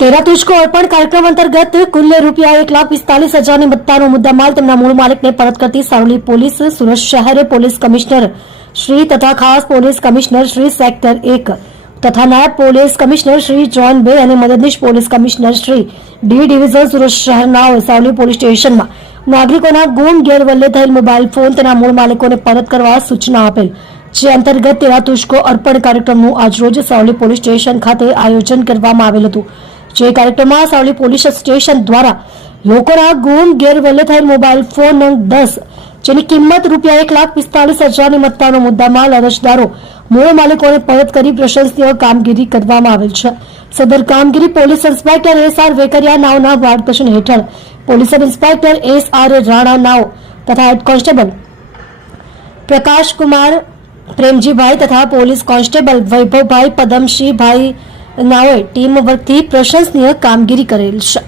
तेरा तुझको अर्पण कार्यक्रम अंतर्गत कुल રૂપિયા 1,45,000ની મત્તાનો મુદ્દામાલ તેમના મૂળ માલિકને પરત કરતી સારોલી પોલીસ સુરત શહેર પોલીસ કમિશનર શ્રી તથા ખાસ પોલીસ કમિશનર શ્રી સેક્ટર 1 તથા નાયબ પોલીસ કમિશનર શ્રી જોન 2 અને મદદનીશ police commissioner Shri D division Surat શહેરના સારોલી પોલીસ સ્ટેશનમાં નાગરિકોના ગુમ ગેરવલ્લે થયેલ મોબાઈલ ફોન તેના મૂળ માલિકોને પરત કરવા સૂચના આપેલ, જે અંતર્ગત તેરા તુझको અર્પણ કાર્યક્રમનું આજરોજ સારોલી પોલીસ સ્ટેશન ખાતે આયોજન કરવામાં આવેલ હતું। જે કાર્યક્રમમાં સારોલી પોલીસ સ્ટેશન દ્વારા લોકોના ગુમ ગેરવલ્લે થયેલ મોબાઈલ ફોન નંગ 10 જેની કિંમત રૂપિયા 1,45,000ની મત્તાનો મુદ્દામાલ અરજદારો મૂળ માલિકોને પરત કરી પ્રશંસનીય કામગીરી કરવામાં આવેલ છે। સદર કામગીરી પોલીસ ઇન્સ્પેક્ટર SR વેકરિયા નાવના માર્ગદર્શન હેઠળ police sub inspector SR Rana નાવ તથા હેડ કોન્સ્ટેબલ પ્રકાશ કુમાર પ્રેમજીભાઈ તથા પોલીસ કોન્સ્ટેબલ વૈભવભાઈ પદમસિંહભાઈ નાઓએ ટીમ વર્કથી પ્રશંસનીય કામગીરી કરેલ છે।